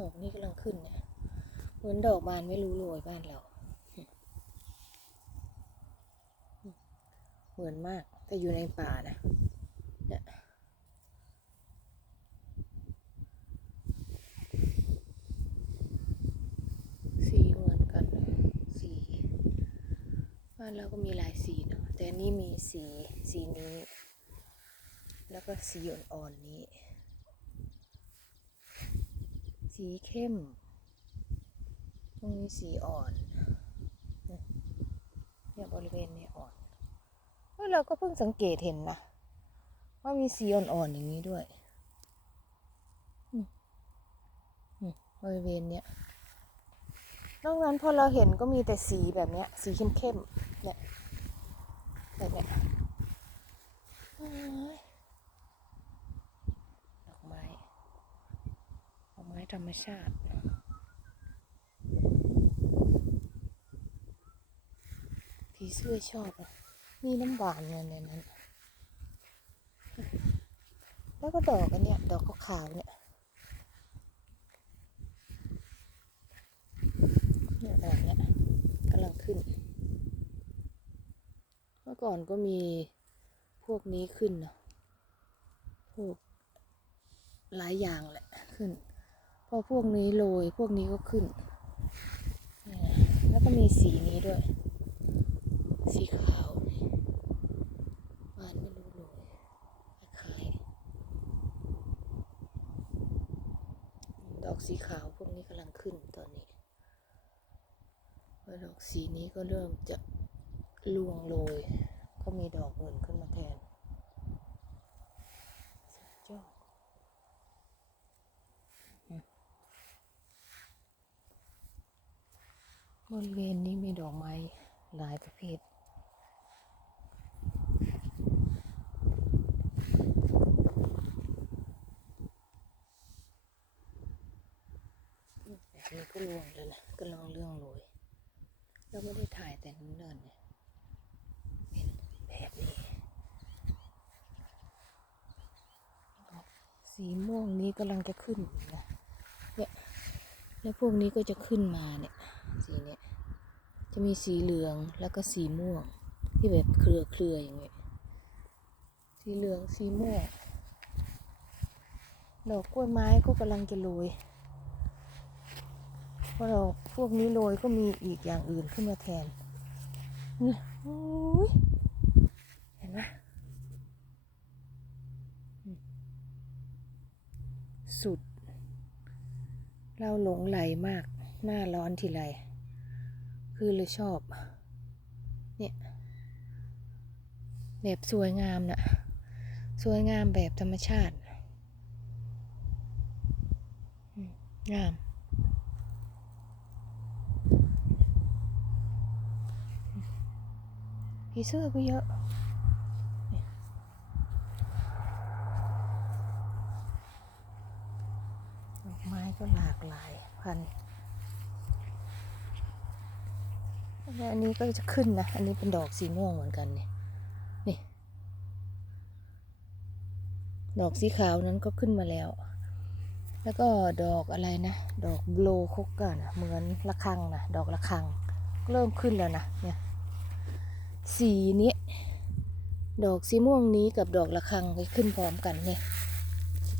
ดอกนี่กำลังขึ้นเนี่ยเหมือนดอกบานไม่รู้โรยบ้านเรา เหมือนมาก แต่อยู่ในป่านะเนี่ยสีเหมือนกันสีบ้านเราก็มีหลายสีเนาะแต่อันนี่มีสีสีนี้ แล้วก็สีอ่อนๆนี้ สีเข้ม ตรงนี้สีอ่อน เนี่ยบริเวณนี้อ่อนเฮ้ยเราก็เพิ่งสังเกตเห็นนะ ว่ามีสีอ่อนๆอย่างนี้ด้วยบริเวณเนี้ยนอกนั้นพอเราเห็นก็มีแต่สีแบบเนี้ย สีเข้มๆเนี่ยแบบเนี้ยโอ้ยดอกไม้ ดอกไม้ ธรรมชาติ ผีเสื้อชอบอะมีน้ำหวานเงินในนั้น แล้วก็ดอกอันเนี้ย ดอกขาวเนี่ยเนี่ยแบบเนี้ยกำลังขึ้น เมื่อก่อนก็มีพวกนี้ขึ้นเนาะพวกหลายอย่างแหละขึ้น พอพวกนี้โรยพวกนี้ก็ขึ้น แล้วก็มีสีนี้ด้วย สีขาวหวานไม่รู้เลยคล้ายดอกสีขาวพวกนี้กำลังขึ้นตอนนี้แล้วดอกสีนี้ก็เริ่มจะล่วงโรยก็มีดอกอื่นขึ้นมาแทนสุดยอดอืม บริเวณนี้มีดอกไม้หลายประเภทแบบนี้ก็ล่วงแล้วนะก็ลองเรื่องโรยเราไม่ได้ถ่ายแต่นเนินเนี่ยเป็นแบบนี้ สีม่วงนี้กำลังจะขึ้นนะเนี่ยแล้วพวกนี้ก็จะขึ้นมาเนี่ย สีเนี้ยจะมีสีเหลืองแล้วก็สีม่วง ที่แบบเครือเครืออย่างเงี้ยสีเหลืองสีม่วงดอกกล้วยไม้ก็กำลังจะโรยเพราะเราพวกนี้โรยก็มีอีกอย่างอื่นขึ้นมาแทนนี่ยเห็นไหมสุด เราหลงไหลมาก หน้าร้อนทีไร คือเลยชอบ เนี่ย แบบสวยงามน่ะ สวยงามแบบธรรมชาติ งามผีเสื้อก็เยอะดอกไม้ก็หลากหลายพันธุ์ แล้วอันนี้ก็จะขึ้นนะ อันนี้เป็นดอกสีม่วงเหมือนกันเนี่ยนี่ ดอกสีขาวนั้นก็ขึ้นมาแล้ว แล้วก็ดอกอะไรนะ ดอกโบลโคกกันเหมือนระฆังนะดอกระฆัง เริ่มขึ้นแล้วนะเนี่ยสีนี้ดอกสีม่วงนี้กับดอกระฆังขึ้นพร้อมกันเนี่ย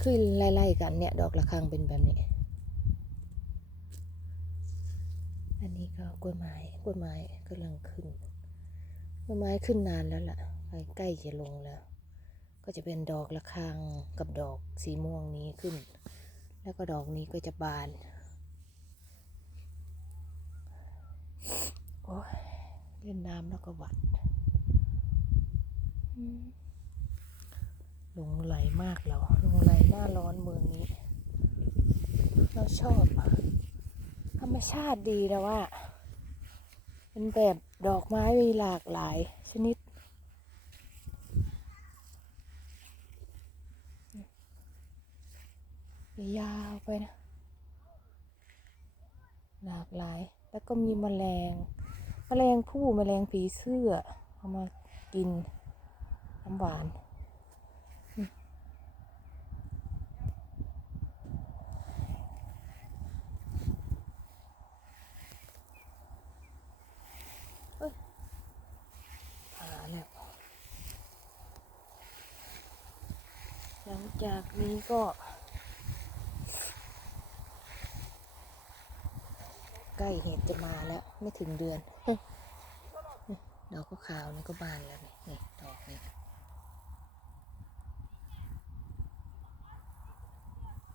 ขึ้นไล่ๆกันเนี่ย ดอกระฆังเป็นแบบนี้ อันนี้ก็กล้วยไม้กล้วยไม้กำลังขึ้นกล้วยไม้ขึ้นนานแล้วล่ะใกล้จะลงแล้ว ก็จะเป็นดอกระฆังกับดอกสีม่วงนี้ขึ้น แล้วก็ดอกนี้ก็จะบานโอ้ยเล่นน้ำแล้วก็หวัดหลงไหลมากแล้วหลงไหลหน้าร้อนเมืองนี้ เราชอบอะ ธรรมชาติดีนะว่า เป็นแบบดอกไม้มีหลากหลายชนิด ยาวไปนะ หลากหลาย แล้วก็มีแมลงแมลงผู้แมลงผีเสื้อ เอามากินน้ำหวานอืม จากนี้ก็ ใกล้เห็ดจะมาแล้ว ไม่ถึงเดือนดอกก็ขาวนี่ก็บานแล้วนี่ดอกนี่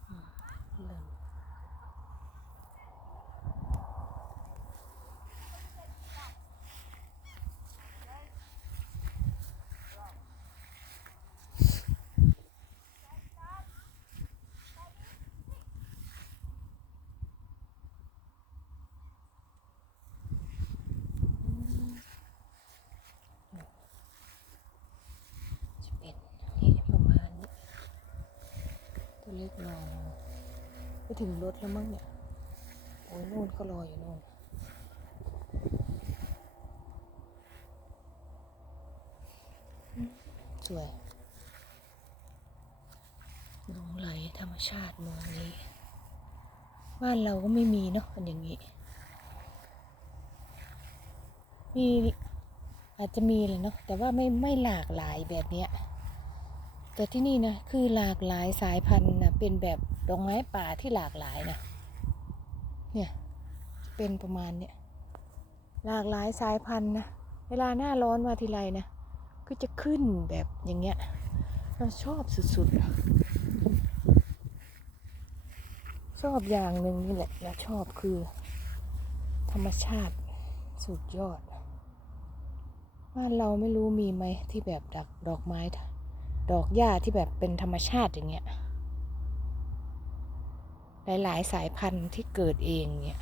อืมเริ่มจะเป็นนี่ประมาณนี้ ตัวเล็กรอไปถึงรถแล้วมั้งเนี่ย โอ้ยนู่นก็รออยู่นู่นสวยหลงไหลธรรมชาติเมืองนี้ บ้านเราก็ไม่มีเนาะอันอย่างนี้ มีอาจจะมีเลยเนาะแต่ว่าไม่ไม่หลากหลายแบบเนี้ย แต่ที่นี่นะคือหลากหลายสายพันธุ์นะเป็นแบบดอกไม้ป่าที่หลากหลายนะเนี่ยเป็นประมาณเนี้ยหลากหลายสายพันธุ์นะเวลาหน้าร้อนมาทีไรนะก็จะขึ้นแบบอย่างเงี้ยเราชอบสุดๆ ชอบอย่างหนึ่งนี่แหละเราชอบคือ ธรรมชาติสุดยอดบ้านเราไม่รู้มีไหมที่แบบดักดอกไม้ ดอกหญ้าที่แบบเป็นธรรมชาติอย่างเงี้ย หลาย ๆ สายพันธุ์ที่เกิดเองเนี่ย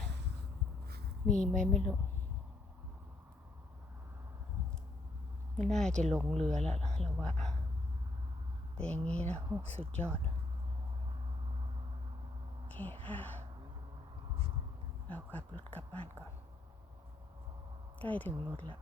มีไหมไม่รู้ ไม่น่าจะลงเรือแล้วล่ะเราว่า แต่อย่างนี้นะโอ้สุดยอด โอเคค่ะ เราขับรถกลับบ้านก่อน ใกล้ถึงรถแล้ว